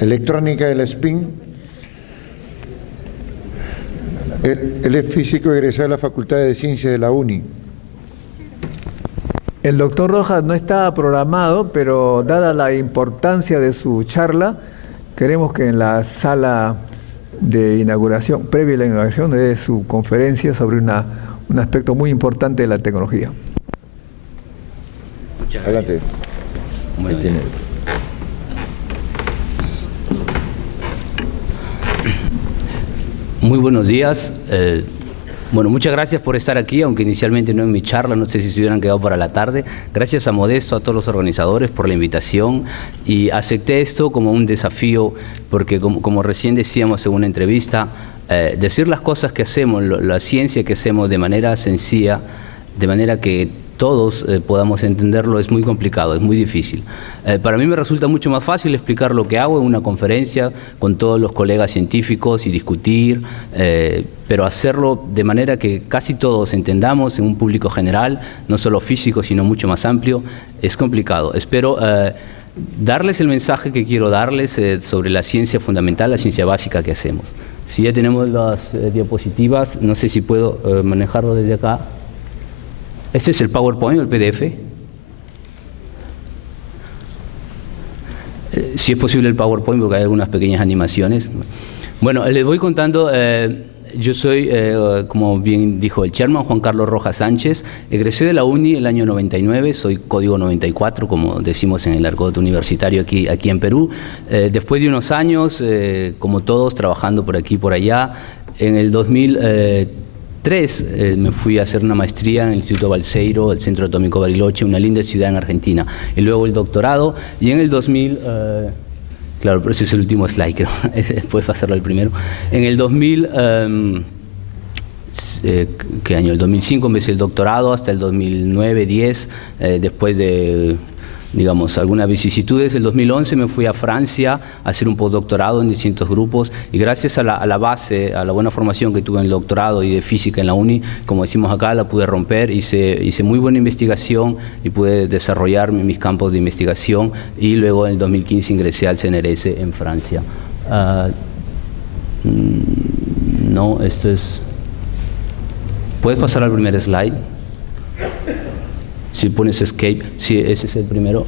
electrónica del spin. Él es físico egresado de la Facultad de Ciencias de la UNI. El doctor Rojas no está programado, pero dada la importancia de su charla, queremos que en la sala de inauguración, previa a la inauguración, dé su conferencia sobre un aspecto muy importante de la tecnología. Muchas Adelante. Muy buenos días. Bueno, muchas gracias por estar aquí, aunque inicialmente no en mi charla, no sé si se hubieran quedado para la tarde. Gracias a Modesto, a todos los organizadores por la invitación, y acepté esto como un desafío porque como recién decíamos en una entrevista, decir las cosas que hacemos, la ciencia que hacemos de manera sencilla, de manera que todos podamos entenderlo, es muy complicado, es muy difícil. Para mí me resulta mucho más fácil explicar lo que hago en una conferencia con todos los colegas científicos y discutir, pero hacerlo de manera que casi todos entendamos en un público general, no solo físico, sino mucho más amplio, es complicado. Espero darles el mensaje que quiero darles sobre la ciencia fundamental, la ciencia básica que hacemos. Si ya tenemos las diapositivas, no sé si puedo manejarlo desde acá. Este es el PowerPoint o el PDF. Si es posible el PowerPoint, porque hay algunas pequeñas animaciones. Bueno, les voy contando. Yo soy, como bien dijo el chairman, Juan Carlos Rojas Sánchez. Egresé de la UNI el año 99, soy código 94, como decimos en el argot universitario aquí en Perú. Después de unos años, como todos, trabajando por aquí y por allá, en el 2003 me fui a hacer una maestría en el Instituto Balseiro, el Centro Atómico Bariloche, una linda ciudad en Argentina, y luego el doctorado, y en el 2000, claro, pero ese es el último slide, creo, puedes pasarlo al primero, en el 2000, ¿qué año? El 2005 empecé el doctorado, hasta el 2009-10, después de, digamos, algunas vicisitudes. El 2011 me fui a Francia a hacer un postdoctorado en distintos grupos, y gracias a la base, a la buena formación que tuve en el doctorado y de física en la UNI, como decimos acá, la pude romper, hice muy buena investigación y pude desarrollar mis campos de investigación, y luego en el 2015 ingresé al CNRS en Francia. No, esto es... ¿Puedes pasar al primer slide? Si pones escape, sí, ese es el primero.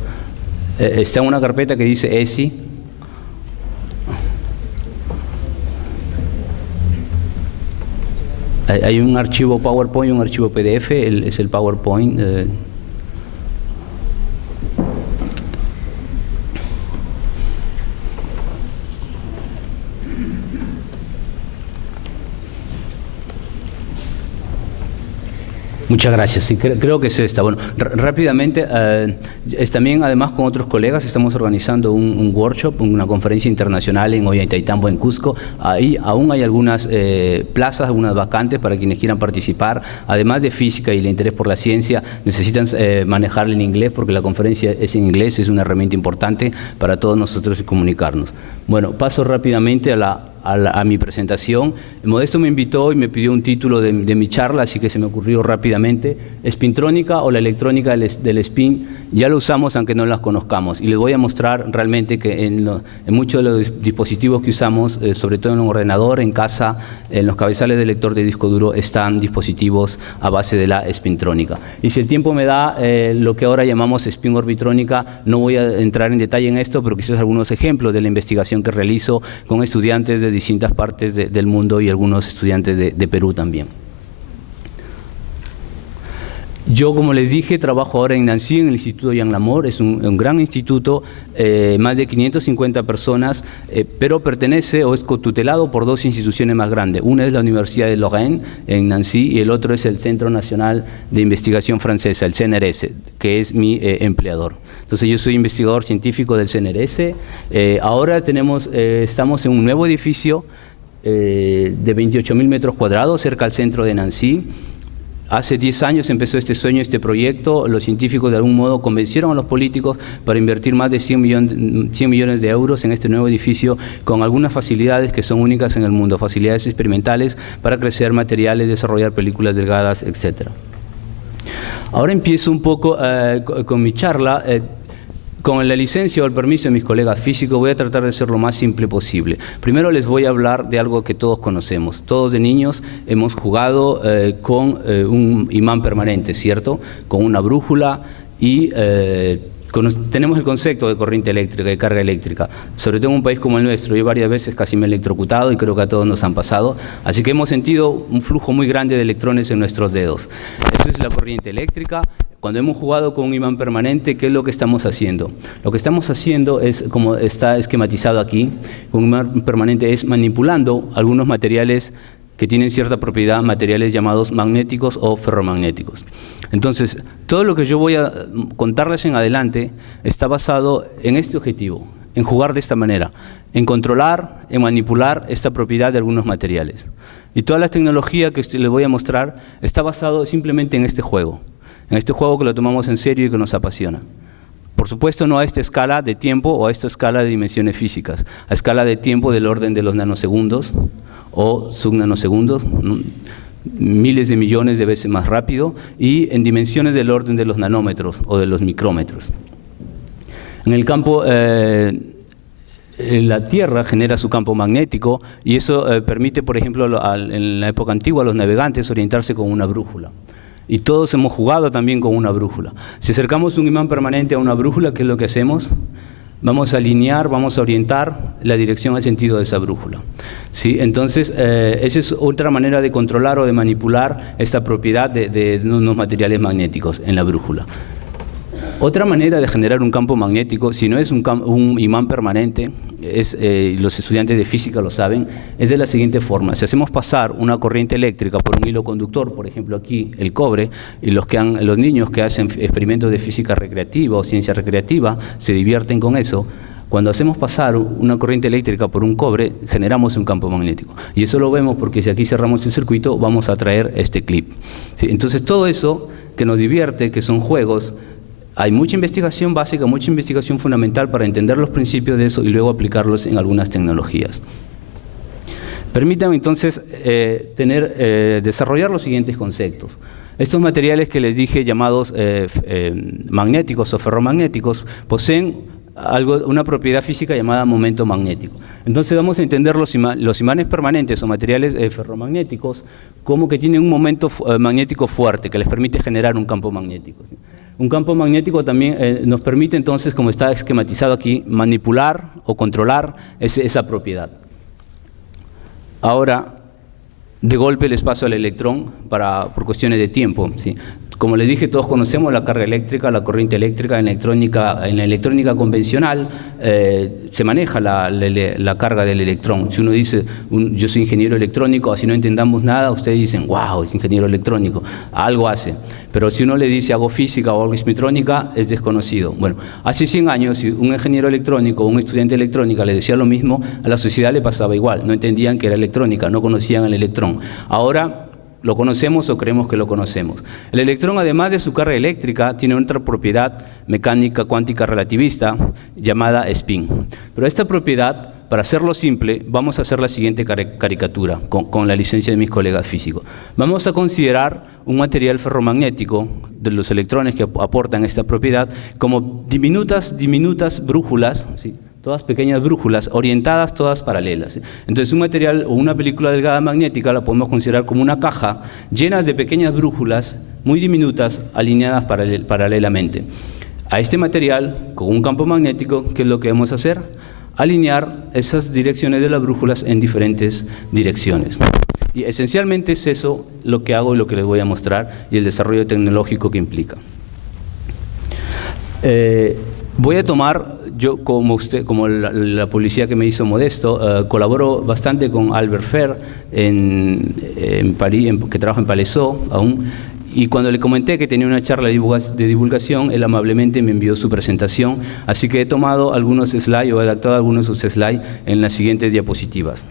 Está en una carpeta que dice ESI. Hay un archivo PowerPoint y un archivo PDF, es el PowerPoint. Muchas gracias. Sí, creo que es esta. Bueno, rápidamente, también además con otros colegas estamos organizando un workshop, una conferencia internacional en Ollantaytambo, en Cusco. Ahí aún hay algunas plazas, algunas vacantes para quienes quieran participar. Además de física y el interés por la ciencia, necesitan manejarla en inglés, porque la conferencia es en inglés, es una herramienta importante para todos nosotros comunicarnos. Bueno, paso rápidamente a mi presentación. Modesto me invitó y me pidió un título de mi charla, así que se me ocurrió rápidamente: Spintrónica, o la electrónica del spin. Ya lo usamos aunque no las conozcamos, y les voy a mostrar realmente que en muchos de los dispositivos que usamos, sobre todo en un ordenador, en casa, en los cabezales de lector de disco duro, están dispositivos a base de la spintrónica. Y si el tiempo me da, lo que ahora llamamos spin orbitrónica, no voy a entrar en detalle en esto, pero quizás algunos ejemplos de la investigación que realizo con estudiantes de distintas partes del mundo y algunos estudiantes de Perú también. Yo, como les dije, trabajo ahora en Nancy, en el Instituto Jean Lamor. Es un gran instituto, más de 550 personas, pero pertenece o es cotutelado por dos instituciones más grandes. Una es la Universidad de Lorraine, en Nancy, y el otro es el Centro Nacional de Investigación Francesa, el CNRS, que es mi empleador. Entonces, yo soy investigador científico del CNRS. Ahora estamos en un nuevo edificio de 28.000 metros cuadrados, cerca al centro de Nancy. Hace 10 años empezó este sueño, este proyecto. Los científicos de algún modo convencieron a los políticos para invertir más de 100 millones de euros en este nuevo edificio, con algunas facilidades que son únicas en el mundo, facilidades experimentales para crecer materiales, desarrollar películas delgadas, etc. Ahora empiezo un poco con mi charla. Con la licencia o el permiso de mis colegas físicos voy a tratar de ser lo más simple posible. Primero les voy a hablar de algo que todos conocemos. Todos de niños hemos jugado con un imán permanente, ¿cierto? Con una brújula y tenemos el concepto de corriente eléctrica, de carga eléctrica. Sobre todo en un país como el nuestro, yo varias veces casi me he electrocutado y creo que a todos nos han pasado. Así que hemos sentido un flujo muy grande de electrones en nuestros dedos. Esa es la corriente eléctrica. Cuando hemos jugado con un imán permanente, ¿qué es lo que estamos haciendo? Lo que estamos haciendo es, como está esquematizado aquí, con un imán permanente es manipulando algunos materiales que tienen cierta propiedad, materiales llamados magnéticos o ferromagnéticos. Entonces, todo lo que yo voy a contarles en adelante está basado en este objetivo, en jugar de esta manera, en controlar, en manipular esta propiedad de algunos materiales. Y toda la tecnología que les voy a mostrar está basado simplemente en este juego que lo tomamos en serio y que nos apasiona. Por supuesto, no a esta escala de tiempo o a esta escala de dimensiones físicas, a escala de tiempo del orden de los nanosegundos o subnanosegundos, miles de millones de veces más rápido, y en dimensiones del orden de los nanómetros o de los micrómetros. En el campo, la Tierra genera su campo magnético y eso permite, por ejemplo, en la época antigua a los navegantes orientarse con una brújula. Y todos hemos jugado también con una brújula. Si acercamos un imán permanente a una brújula, ¿qué es lo que hacemos? Vamos a alinear, vamos a orientar la dirección al sentido de esa brújula. ¿Sí? Entonces, esa es otra manera de controlar o de manipular esta propiedad de unos materiales magnéticos en la brújula. Otra manera de generar un campo magnético, si no es un imán permanente, los estudiantes de física lo saben, es de la siguiente forma. Si hacemos pasar una corriente eléctrica por un hilo conductor, por ejemplo aquí el cobre, y los niños que hacen experimentos de física recreativa o ciencia recreativa se divierten con eso. Cuando hacemos pasar una corriente eléctrica por un cobre, generamos un campo magnético. Y eso lo vemos porque si aquí cerramos el circuito, vamos a traer este clip. ¿Sí? Entonces todo eso que nos divierte, que son juegos, hay mucha investigación básica, mucha investigación fundamental para entender los principios de eso y luego aplicarlos en algunas tecnologías. Permítanme entonces desarrollar los siguientes conceptos. Estos materiales que les dije llamados magnéticos o ferromagnéticos poseen una propiedad física llamada momento magnético. Entonces vamos a entender los imanes permanentes o materiales ferromagnéticos como que tienen un momento magnético fuerte que les permite generar un campo magnético. Un campo magnético también nos permite entonces, como está esquematizado aquí, manipular o controlar esa propiedad. Ahora, de golpe les paso al electrón por cuestiones de tiempo, ¿sí? Como les dije, todos conocemos la carga eléctrica, la corriente eléctrica. En la electrónica convencional se maneja la carga del electrón. Si uno dice, yo soy ingeniero electrónico, así no entendamos nada, ustedes dicen, wow, es ingeniero electrónico, algo hace. Pero si uno le dice, hago física o algoritmetrónica, es desconocido. Bueno, hace 100 años, si un ingeniero electrónico o un estudiante de electrónica le decía lo mismo, a la sociedad le pasaba igual. No entendían que era electrónica, no conocían el electrón. Ahora lo conocemos o creemos que lo conocemos. El electrón, además de su carga eléctrica, tiene otra propiedad mecánica cuántica relativista llamada spin. Pero esta propiedad, para hacerlo simple, vamos a hacer la siguiente caricatura con la licencia de mis colegas físicos. Vamos a considerar un material ferromagnético de los electrones que aportan esta propiedad como diminutas brújulas, ¿sí? Todas pequeñas brújulas, orientadas todas paralelas. Entonces un material o una película delgada magnética la podemos considerar como una caja llena de pequeñas brújulas muy diminutas alineadas paralelamente. A este material, con un campo magnético, ¿qué es lo que vamos a hacer? Alinear esas direcciones de las brújulas en diferentes direcciones. Y esencialmente es eso lo que hago y lo que les voy a mostrar y el desarrollo tecnológico que implica. Voy a tomar, yo como la publicidad que me hizo Modesto, colaboro bastante con Albert Fer en París, que trabaja en Palaiseau aún, y cuando le comenté que tenía una charla de divulgación, él amablemente me envió su presentación, así que he tomado algunos slides o he adaptado algunos de sus slides en las siguientes diapositivas.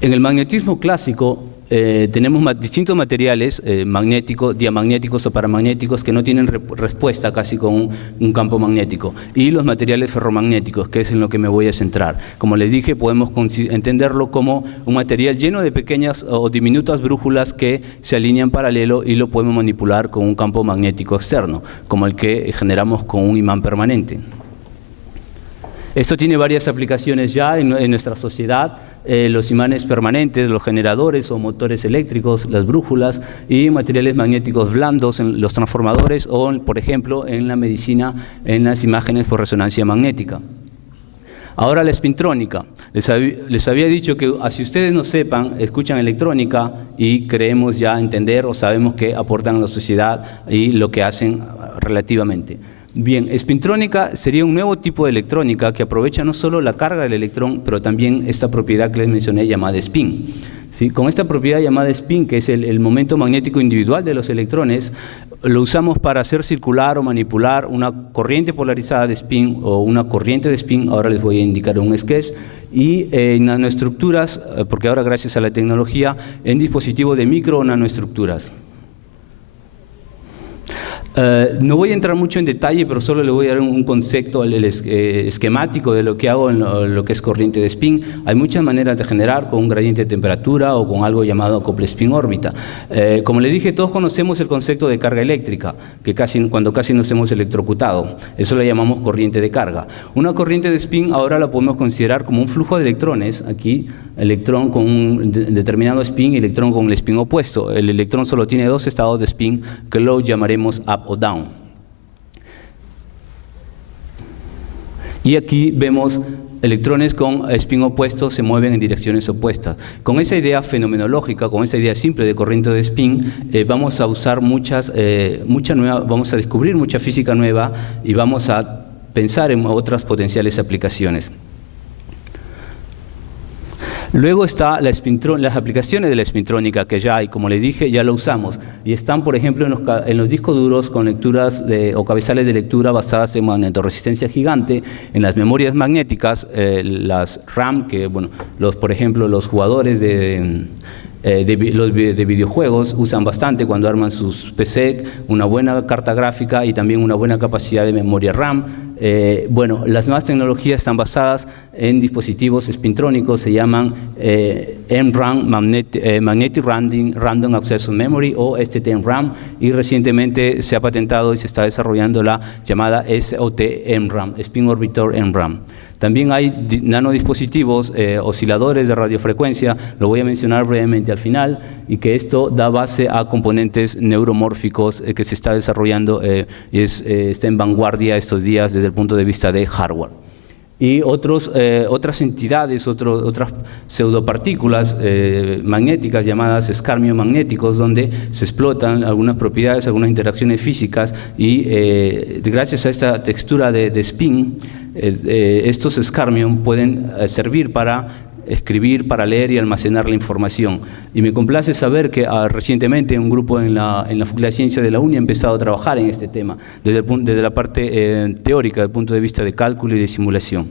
En el magnetismo clásico, tenemos distintos materiales magnéticos, diamagnéticos o paramagnéticos que no tienen respuesta casi con un campo magnético, y los materiales ferromagnéticos, que es en lo que me voy a centrar. Como les dije, podemos entenderlo como un material lleno de pequeñas o diminutas brújulas que se alinean paralelo y lo podemos manipular con un campo magnético externo, como el que generamos con un imán permanente. Esto tiene varias aplicaciones ya en nuestra sociedad. Los imanes permanentes, los generadores o motores eléctricos, las brújulas y materiales magnéticos blandos en los transformadores o, por ejemplo, en la medicina, en las imágenes por resonancia magnética. Ahora la espintrónica. Les había dicho que si ustedes no sepan, escuchan electrónica y creemos ya entender o sabemos qué aportan a la sociedad y lo que hacen relativamente. Bien, espintrónica sería un nuevo tipo de electrónica que aprovecha no solo la carga del electrón, pero también esta propiedad que les mencioné llamada spin. ¿Sí? Con esta propiedad llamada spin, que es el momento magnético individual de los electrones, lo usamos para hacer circular o manipular una corriente polarizada de spin o una corriente de spin. Ahora les voy a indicar un sketch. Y en nanoestructuras, porque ahora gracias a la tecnología, en dispositivos de micro o nanoestructuras. No voy a entrar mucho en detalle, pero solo le voy a dar un concepto esquemático de lo que hago en lo que es corriente de spin. Hay muchas maneras de generar con un gradiente de temperatura o con algo llamado acople spin órbita. Como le dije, todos conocemos el concepto de carga eléctrica, que cuando casi nos hemos electrocutado. Eso lo llamamos corriente de carga. Una corriente de spin ahora la podemos considerar como un flujo de electrones, aquí, electrón con un determinado spin y electrón con el spin opuesto. El electrón solo tiene dos estados de spin que lo llamaremos up o down. Y aquí vemos electrones con spin opuesto se mueven en direcciones opuestas. Con esa idea fenomenológica, con esa idea simple de corriente de spin, vamos a usar vamos a descubrir mucha física nueva y vamos a pensar en otras potenciales aplicaciones. Luego está las aplicaciones de la espintrónica que ya hay, como les dije, ya lo usamos. Y están, por ejemplo, en los discos duros con lecturas o cabezales de lectura basadas en magnetoresistencia gigante, en las memorias magnéticas, las RAM, que, bueno, por ejemplo, los jugadores de videojuegos usan bastante cuando arman sus PC, una buena carta gráfica y también una buena capacidad de memoria RAM. Bueno, las nuevas tecnologías están basadas en dispositivos espintrónicos, se llaman MRAM, Magnetic Random Access Memory, o STT-MRAM, y recientemente se ha patentado y se está desarrollando la llamada SOT-MRAM, Spin Orbitor MRAM. También hay nanodispositivos, osciladores de radiofrecuencia, lo voy a mencionar brevemente al final, y que esto da base a componentes neuromórficos que se está desarrollando, está en vanguardia estos días desde el punto de vista de hardware. Y otras entidades, otras pseudopartículas magnéticas llamadas escarmiomagnéticos, donde se explotan algunas propiedades, algunas interacciones físicas, y gracias a esta textura de spin, estos escarmios pueden servir para escribir, para leer y almacenar la información. Y me complace saber que recientemente un grupo en la Facultad de Ciencias de la UNI ha empezado a trabajar en este tema, desde la parte teórica, desde el punto de vista de cálculo y de simulación.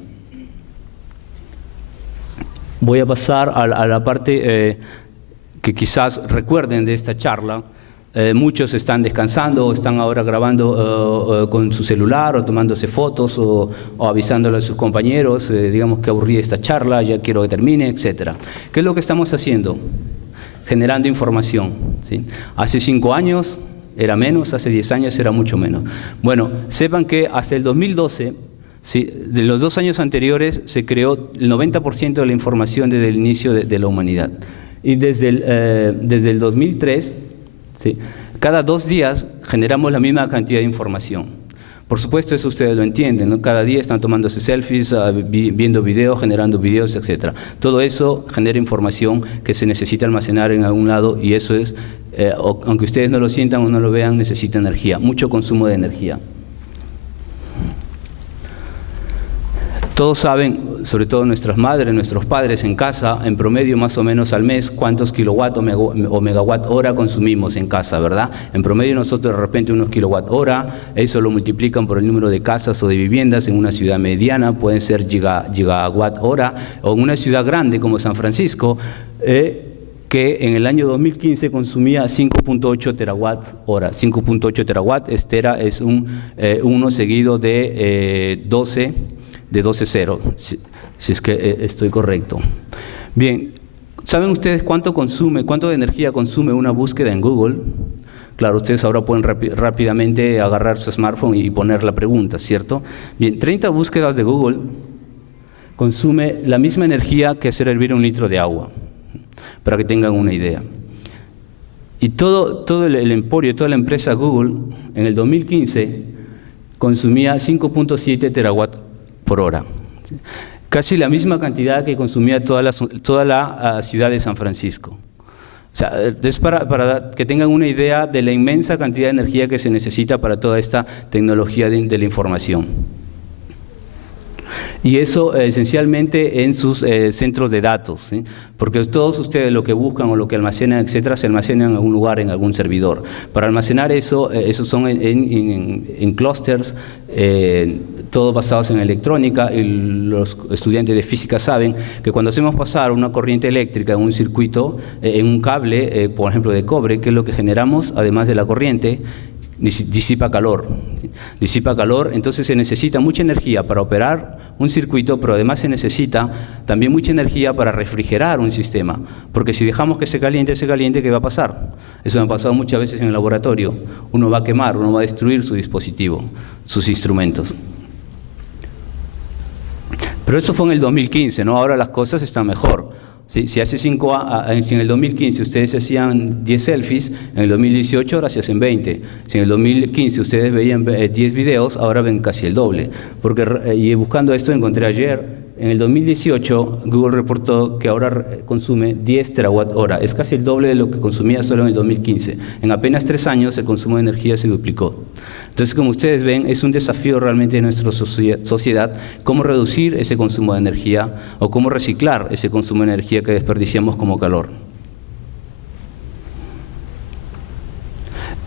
Voy a pasar a la parte que quizás recuerden de esta charla. Muchos están descansando o están ahora grabando con su celular o tomándose fotos o avisándole a sus compañeros, digamos que aburrí esta charla, ya quiero que termine, etc. ¿Qué es lo que estamos haciendo? Generando información, ¿sí? Hace 5 años era menos, hace 10 años era mucho menos. Bueno, sepan que hasta el 2012, ¿sí?, de los 2 años anteriores se creó el 90% de la información desde el inicio de la humanidad. Y desde el 2003, ¿sí?, cada 2 días generamos la misma cantidad de información. Por supuesto, eso ustedes lo entienden, ¿no? Cada día están tomándose selfies, viendo videos, generando videos, etc. Todo eso genera información que se necesita almacenar en algún lado, y eso es, aunque ustedes no lo sientan o no lo vean, necesita energía, mucho consumo de energía. Todos saben, sobre todo nuestras madres, nuestros padres en casa, en promedio más o menos al mes, cuántos kilowatt o megawatt hora consumimos en casa, ¿verdad? En promedio nosotros de repente unos kilowatt hora, eso lo multiplican por el número de casas o de viviendas en una ciudad mediana, pueden ser gigawatt hora, o en una ciudad grande como San Francisco, que en el año 2015 consumía 5.8 terawatt hora. 5.8 terawatt, este es un 1 seguido de 12 0, si es que estoy correcto. Bien, ¿saben ustedes cuánto de energía consume una búsqueda en Google? Claro, ustedes ahora pueden rápidamente agarrar su smartphone y poner la pregunta, ¿cierto? Bien, 30 búsquedas de Google consume la misma energía que hacer hervir un litro de agua, para que tengan una idea. Y todo el emporio, toda la empresa Google, en el 2015, consumía 5.7 terawatt por hora. Casi la misma cantidad que consumía toda la ciudad de San Francisco. O sea, es para que tengan una idea de la inmensa cantidad de energía que se necesita para toda esta tecnología de la información. Y eso esencialmente en sus centros de datos, ¿sí? Porque todos ustedes lo que buscan o lo que almacenan, etcétera, se almacenan en algún lugar, en algún servidor. Para almacenar eso son en clústeres, todos basados en electrónica, y los estudiantes de física saben que cuando hacemos pasar una corriente eléctrica en un circuito, en un cable, por ejemplo de cobre, ¿qué es lo que generamos? Además de la corriente, disipa calor. Disipa calor, entonces se necesita mucha energía para operar un circuito, pero además se necesita también mucha energía para refrigerar un sistema, porque si dejamos que se caliente, ¿qué va a pasar? Eso me ha pasado muchas veces en el laboratorio. Uno va a quemar, uno va a destruir su dispositivo, sus instrumentos. Pero eso fue en el 2015, ¿no? Ahora las cosas están mejor. Si hace si en el 2015 ustedes hacían 10 selfies, en el 2018 ahora se hacen 20. Si en el 2015 ustedes veían 10 videos, ahora ven casi el doble. Y buscando esto encontré ayer, en el 2018 Google reportó que ahora consume 10 terawatt hora. Es casi el doble de lo que consumía solo en el 2015. En apenas 3 años el consumo de energía se duplicó. Entonces, como ustedes ven, es un desafío realmente de nuestra sociedad cómo reducir ese consumo de energía o cómo reciclar ese consumo de energía que desperdiciamos como calor.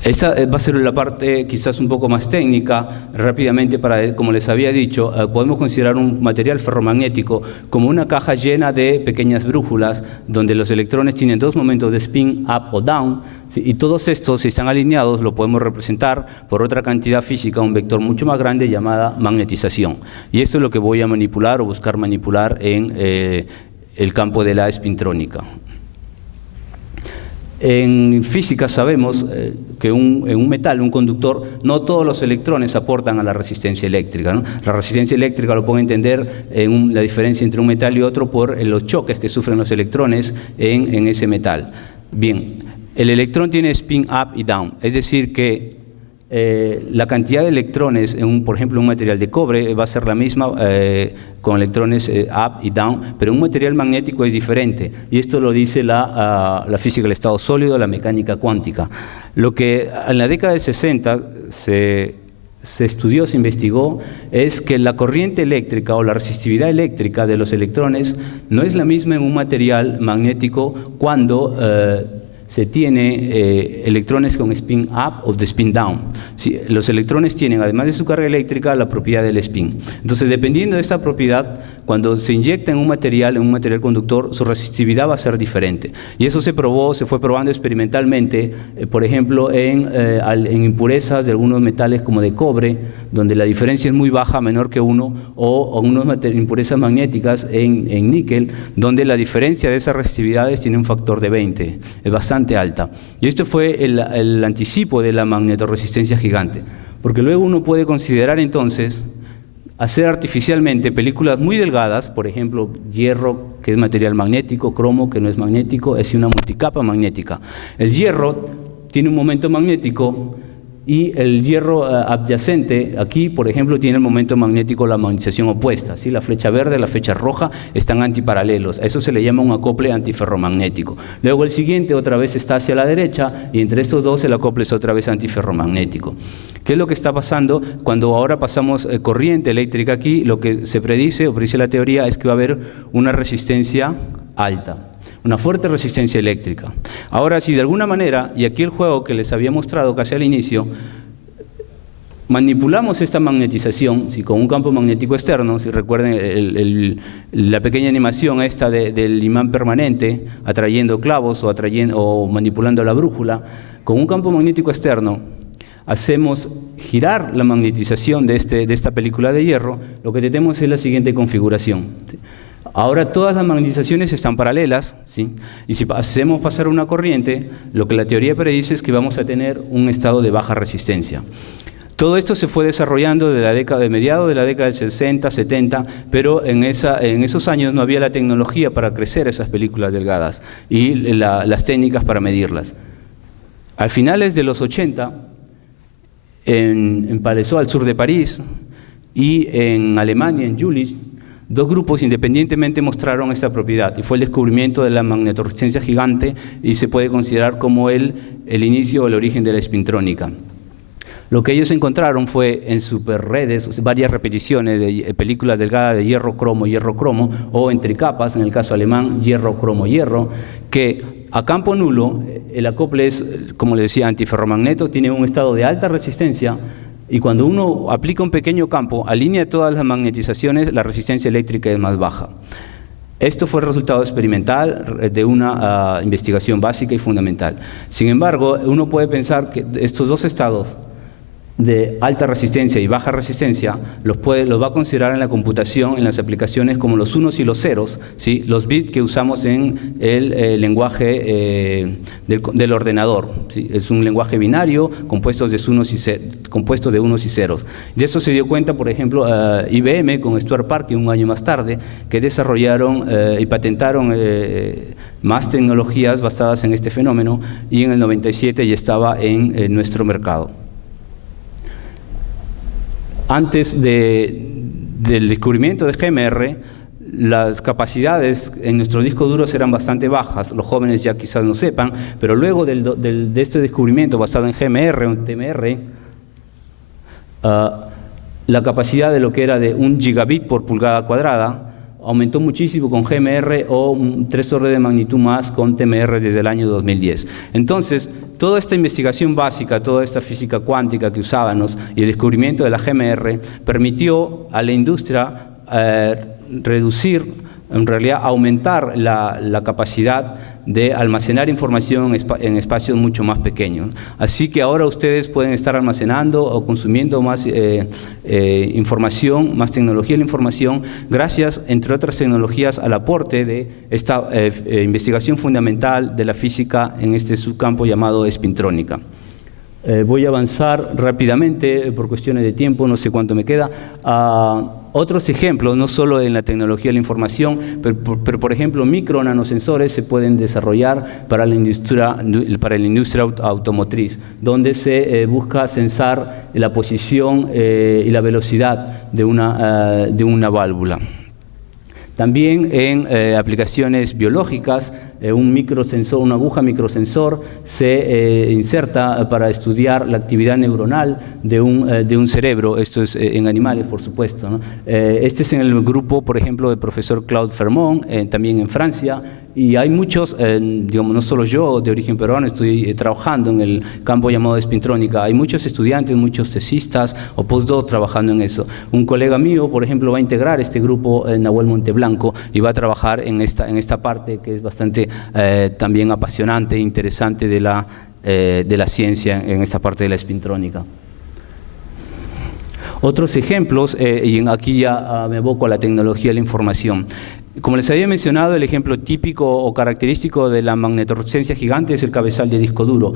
Esa va a ser la parte quizás un poco más técnica. Rápidamente, como les había dicho, podemos considerar un material ferromagnético como una caja llena de pequeñas brújulas donde los electrones tienen 2 momentos de spin up o down, ¿sí? Y todos estos, si están alineados, lo podemos representar por otra cantidad física, un vector mucho más grande llamada magnetización. Y esto es lo que voy a manipular o buscar manipular en el campo de la espintrónica. En física sabemos que en un metal, un conductor, no todos los electrones aportan a la resistencia eléctrica, ¿no? La resistencia eléctrica lo puedo entender en la diferencia entre un metal y otro por los choques que sufren los electrones en ese metal. Bien, el electrón tiene spin up y down, es decir que la cantidad de electrones, por ejemplo, en un material de cobre va a ser la misma con electrones up y down, pero un material magnético es diferente. Y esto lo dice la física del estado sólido, la mecánica cuántica. Lo que en la década del 60 se estudió, se investigó, es que la corriente eléctrica o la resistividad eléctrica de los electrones no es la misma en un material magnético cuando se tiene electrones con spin up o de spin down. Sí, los electrones tienen, además de su carga eléctrica, la propiedad del spin. Entonces, dependiendo de esta propiedad, cuando se inyecta en un material conductor, su resistividad va a ser diferente. Y eso se fue probando experimentalmente, por ejemplo, en impurezas de algunos metales como de cobre, donde la diferencia es muy baja, menor que 1, o unas impurezas magnéticas en níquel, donde la diferencia de esas resistividades tiene un factor de 20, es bastante alta. Y esto fue el anticipo de la magnetorresistencia gigante, porque luego uno puede considerar entonces hacer artificialmente películas muy delgadas, por ejemplo, hierro, que es material magnético, cromo, que no es magnético, es una multicapa magnética. El hierro tiene un momento magnético y el hierro adyacente, aquí, por ejemplo, tiene el momento magnético, la magnetización opuesta, ¿sí? La flecha verde y la flecha roja están antiparalelos. A eso se le llama un acople antiferromagnético. Luego el siguiente otra vez está hacia la derecha y entre estos dos el acople es otra vez antiferromagnético. ¿Qué es lo que está pasando? Cuando ahora pasamos corriente eléctrica aquí, lo que se predice o predice la teoría es que va a haber una resistencia alta, una fuerte resistencia eléctrica. Ahora, si de alguna manera, y aquí el juego que les había mostrado casi al inicio, manipulamos esta magnetización, ¿sí?, con un campo magnético externo. Si recuerden la pequeña animación esta del imán permanente atrayendo clavos o manipulando la brújula, con un campo magnético externo hacemos girar la magnetización de esta película de hierro. Lo que tenemos es la siguiente configuración, ¿sí? Ahora todas las magnetizaciones están paralelas, ¿sí? Y si hacemos pasar una corriente, lo que la teoría predice es que vamos a tener un estado de baja resistencia. Todo esto se fue desarrollando de mediados de la década del 60, 70, pero en esos años no había la tecnología para crecer esas películas delgadas y las técnicas para medirlas. Al finales de los 80, en Palaiseau, al sur de París, y en Alemania, en Jülich, dos grupos independientemente mostraron esta propiedad, y fue el descubrimiento de la magnetorresistencia gigante, y se puede considerar como el inicio o el origen de la espintrónica. Lo que ellos encontraron fue en superredes, varias repeticiones de películas delgadas de hierro-cromo, o entre capas, en el caso alemán, hierro-cromo-hierro, que a campo nulo, el acople es, como les decía, antiferromagneto, tiene un estado de alta resistencia, y cuando uno aplica un pequeño campo, alinea todas las magnetizaciones, la resistencia eléctrica es más baja. Esto fue el resultado experimental de una investigación básica y fundamental. Sin embargo, uno puede pensar que estos dos estados de alta resistencia y baja resistencia los va a considerar en la computación, en las aplicaciones como los unos y los ceros, ¿sí?, los bits que usamos en el lenguaje del ordenador, ¿sí? Es un lenguaje binario compuesto de unos y ceros. De eso se dio cuenta, por ejemplo, IBM con Stuart Parkin un año más tarde, que desarrollaron y patentaron más tecnologías basadas en este fenómeno, y en el 97 ya estaba en nuestro mercado. Antes del descubrimiento de GMR, las capacidades en nuestros discos duros eran bastante bajas. Los jóvenes ya quizás no sepan, pero luego de este descubrimiento basado en GMR o en TMR, la capacidad de lo que era de 1 gigabit por pulgada cuadrada aumentó muchísimo con GMR, o 3 órdenes de magnitud más con TMR desde el año 2010. Entonces, toda esta investigación básica, toda esta física cuántica que usábamos y el descubrimiento de la GMR permitió a la industria reducir, en realidad aumentar la capacidad de almacenar información en espacios mucho más pequeños. Así que ahora ustedes pueden estar almacenando o consumiendo más información, más tecnología de la información, gracias, entre otras tecnologías, al aporte de esta investigación fundamental de la física en este subcampo llamado espintrónica. Voy a avanzar rápidamente por cuestiones de tiempo, no sé cuánto me queda, a otros ejemplos, no solo en la tecnología de la información, pero por ejemplo, micro nanosensores se pueden desarrollar para la industria automotriz, donde se busca censar la posición y la velocidad de una válvula. También en aplicaciones biológicas, una aguja microsensor se inserta para estudiar la actividad neuronal de un cerebro. Esto es en animales, por supuesto, ¿no? Este es en el grupo, por ejemplo, del profesor Claude Fermont, también en Francia, y hay muchos, digamos, no solo yo, de origen peruano, estoy trabajando en el campo llamado espintrónica. Hay muchos estudiantes, muchos tesistas o postdocs trabajando en eso. Un colega mío, por ejemplo, va a integrar este grupo, Nahuel Monteblanco, y va a trabajar en esta parte que es bastante también apasionante e interesante de la ciencia, en esta parte de la espintrónica. Otros ejemplos, y aquí ya me evoco a la tecnología de la información. Como les había mencionado, el ejemplo típico o característico de la magnetorresistencia gigante es el cabezal de disco duro.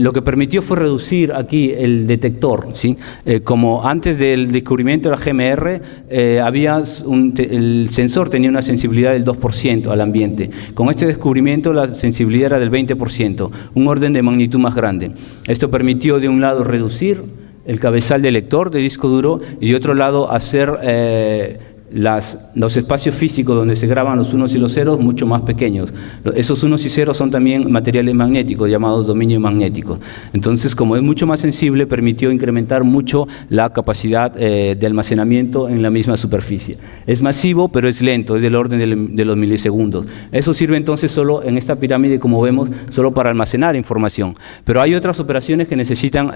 Lo que permitió fue reducir aquí el detector, ¿sí? Como antes del descubrimiento de la GMR, el sensor tenía una sensibilidad del 2% al ambiente. Con este descubrimiento la sensibilidad era del 20%, un orden de magnitud más grande. Esto permitió, de un lado, reducir el cabezal de lector de disco duro, y de otro lado hacer los espacios físicos donde se graban los unos y los ceros mucho más pequeños. Esos unos y ceros son también materiales magnéticos llamados dominios magnéticos. Entonces, como es mucho más sensible, permitió incrementar mucho la capacidad de almacenamiento en la misma superficie. Es masivo, pero es lento, es del orden de los milisegundos. Eso sirve entonces solo en esta pirámide, como vemos, solo para almacenar información. Pero hay otras operaciones que necesitan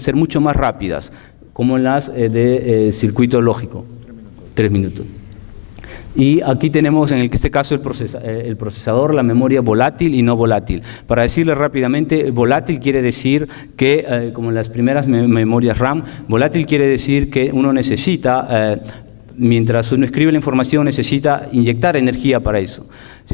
ser mucho más rápidas, como las de circuito lógico. 3 minutos. Y aquí tenemos en este caso el procesador, la memoria volátil y no volátil. Para decirle rápidamente, volátil quiere decir que, como en las primeras memorias RAM, volátil quiere decir que uno necesita, mientras uno escribe la información, necesita inyectar energía para eso.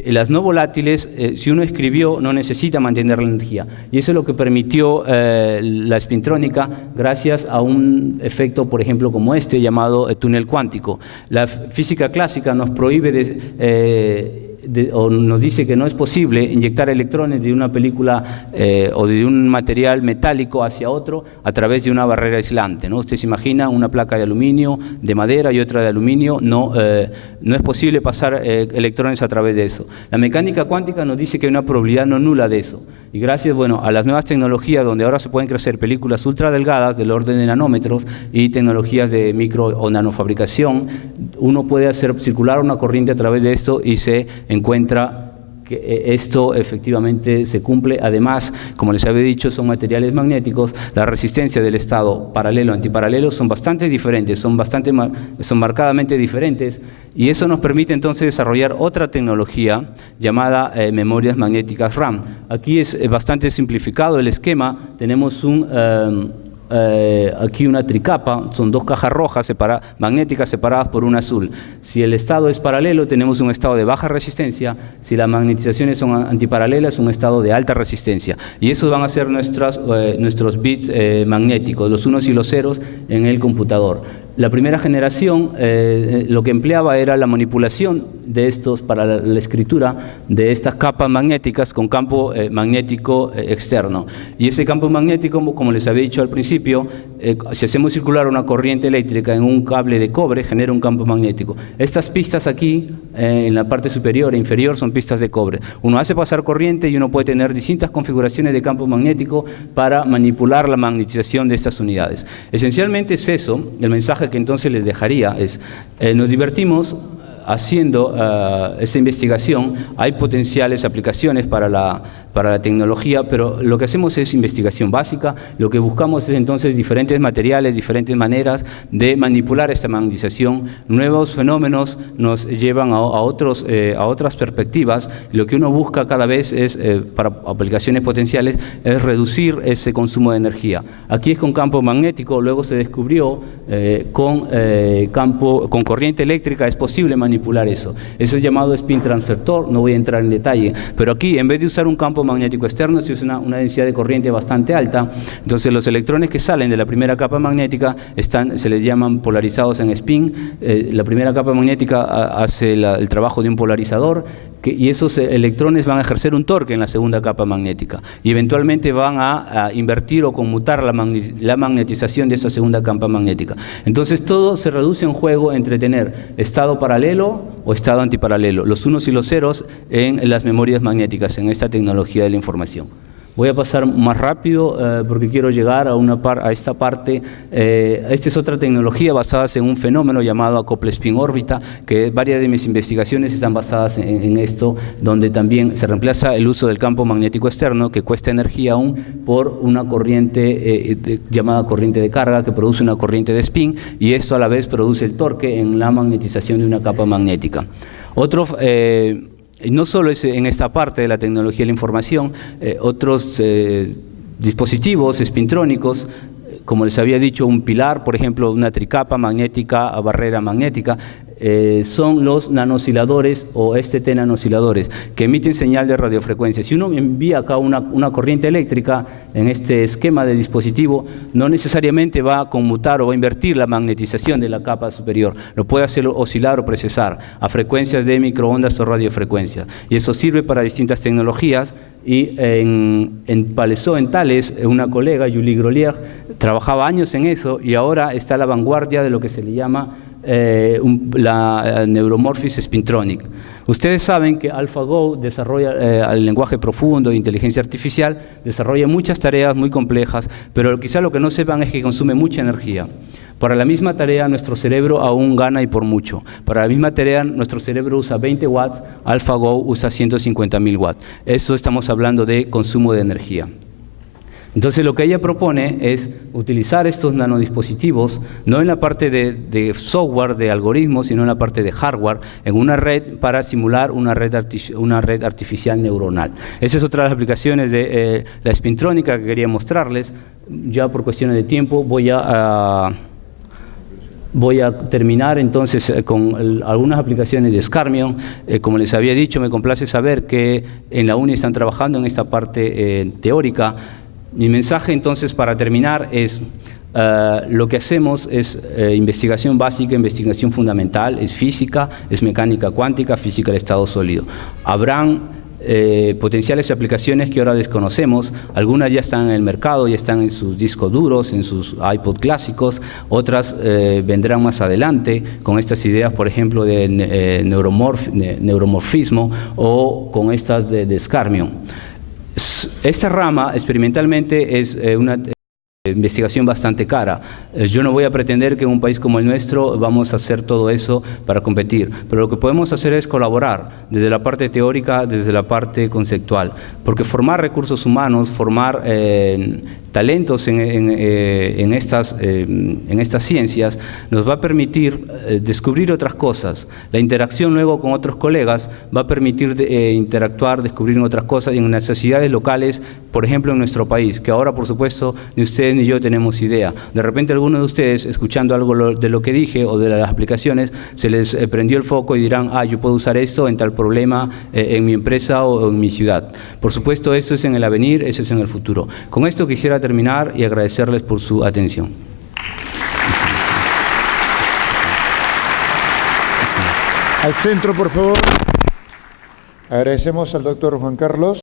Las no volátiles, si uno escribió, no necesita mantener la energía. Y eso es lo que permitió la espintrónica gracias a un efecto, por ejemplo, como este, llamado túnel cuántico. La física clásica nos prohíbe o nos dice que no es posible inyectar electrones de una película o de un material metálico hacia otro a través de una barrera aislante, ¿no? Usted se imagina una placa de aluminio, de madera y otra de aluminio, no es posible pasar electrones a través de eso. La mecánica cuántica nos dice que hay una probabilidad no nula de eso. Y gracias, a las nuevas tecnologías donde ahora se pueden crecer películas ultra delgadas del orden de nanómetros y tecnologías de micro o nanofabricación, uno puede hacer circular una corriente a través de esto y se encuentra que esto efectivamente se cumple. Además, como les había dicho, son materiales magnéticos. La resistencia del estado paralelo antiparalelo son bastante diferentes, son marcadamente diferentes, y eso nos permite entonces desarrollar otra tecnología llamada memorias magnéticas RAM. Aquí es bastante simplificado el esquema. Tenemos aquí una tricapa, son 2 cajas rojas magnéticas separadas por una azul. Si el estado es paralelo, tenemos un estado de baja resistencia. Si las magnetizaciones son antiparalelas, un estado de alta resistencia. Y esos van a ser nuestros bits magnéticos, los unos y los ceros en el computador. La primera generación lo que empleaba era la manipulación de estos para la escritura de estas capas magnéticas con campo magnético externo. Y ese campo magnético, como les había dicho al principio, si hacemos circular una corriente eléctrica en un cable de cobre, genera un campo magnético. Estas pistas aquí, en la parte superior e inferior, son pistas de cobre. Uno hace pasar corriente y uno puede tener distintas configuraciones de campo magnético para manipular la magnetización de estas unidades. Esencialmente es eso. El mensaje que entonces les dejaría es, nos divertimos haciendo esta investigación. Hay potenciales aplicaciones para la tecnología, pero lo que hacemos es investigación básica. Lo que buscamos es entonces diferentes materiales, diferentes maneras de manipular esta magnetización. Nuevos fenómenos nos llevan a otras perspectivas. Lo que uno busca cada vez es, para aplicaciones potenciales, es reducir ese consumo de energía. Aquí es con campo magnético, luego se descubrió con corriente eléctrica es posible manipular eso. Eso es llamado spin transfertor, no voy a entrar en detalle, pero aquí en vez de usar un campo magnético externo, se usa una densidad de corriente bastante alta. Entonces los electrones que salen de la primera capa magnética se les llaman polarizados en spin. La primera capa magnética hace el trabajo de un polarizador, y esos electrones van a ejercer un torque en la segunda capa magnética y eventualmente van a invertir o conmutar la magnetización de esa segunda capa magnética. Entonces todo se reduce a un juego entre tener estado paralelo o estado antiparalelo, los unos y los ceros en las memorias magnéticas, en esta tecnología de la información. Voy a pasar más rápido porque quiero llegar a esta parte. Esta es otra tecnología basada en un fenómeno llamado acople spin órbita, que varias de mis investigaciones están basadas en esto, donde también se reemplaza el uso del campo magnético externo, que cuesta energía aún, por una corriente llamada corriente de carga, que produce una corriente de spin, y esto a la vez produce el torque en la magnetización de una capa magnética. No solo es en esta parte de la tecnología de la información, otros dispositivos espintrónicos, como les había dicho, un pilar, por ejemplo, una tricapa magnética, barrera magnética, son los nanoosciladores o STT nanoosciladores, que emiten señal de radiofrecuencia. Si uno envía acá una corriente eléctrica en este esquema de dispositivo, no necesariamente va a conmutar o va a invertir la magnetización de la capa superior. Lo puede hacer oscilar o precesar a frecuencias de microondas o radiofrecuencias. Y eso sirve para distintas tecnologías. Y en Palaiseau, en Thales, una colega, Julie Grolier, trabajaba años en eso y ahora está a la vanguardia de lo que se le llama la Neuromorphic Spintronic. Ustedes saben que AlphaGo desarrolla el lenguaje profundo de inteligencia artificial, desarrolla muchas tareas muy complejas, pero quizá lo que no sepan es que consume mucha energía. Para la misma tarea nuestro cerebro aún gana y por mucho. Para la misma tarea nuestro cerebro usa 20 watts, AlphaGo usa 150.000 watts. Eso estamos hablando de consumo de energía. Entonces lo que ella propone es utilizar estos nanodispositivos, no en la parte de software, de algoritmos, sino en la parte de hardware, en una red para simular una red artificial neuronal. Esa es otra de las aplicaciones de la espintrónica que quería mostrarles. Ya por cuestiones de tiempo voy a terminar entonces con algunas aplicaciones de Scarmion. Como les había dicho, me complace saber que en la UNI están trabajando en esta parte teórica. Mi mensaje entonces para terminar es, lo que hacemos es investigación básica, investigación fundamental, es física, es mecánica cuántica, física del estado sólido. Habrán potenciales aplicaciones que ahora desconocemos, algunas ya están en el mercado, ya están en sus discos duros, en sus iPod clásicos, otras vendrán más adelante con estas ideas, por ejemplo, de neuromorfismo o con estas de Scarmion. Esta rama experimentalmente es una investigación bastante cara. Yo no voy a pretender que en un país como el nuestro vamos a hacer todo eso para competir, pero lo que podemos hacer es colaborar desde la parte teórica, desde la parte conceptual, porque formar recursos humanos, formar talentos en estas ciencias nos va a permitir descubrir otras cosas. La interacción luego con otros colegas va a permitir interactuar, descubrir otras cosas en necesidades locales, por ejemplo en nuestro país, que ahora por supuesto ni ustedes ni yo tenemos idea. De repente alguno de ustedes, escuchando algo de lo que dije o de las aplicaciones, se les prendió el foco y dirán, yo puedo usar esto en tal problema en mi empresa o en mi ciudad. Por supuesto, esto es en el avenir, eso es en el futuro. Con esto quisiera terminar y agradecerles por su atención. Al centro, por favor. Agradecemos al doctor Juan Carlos.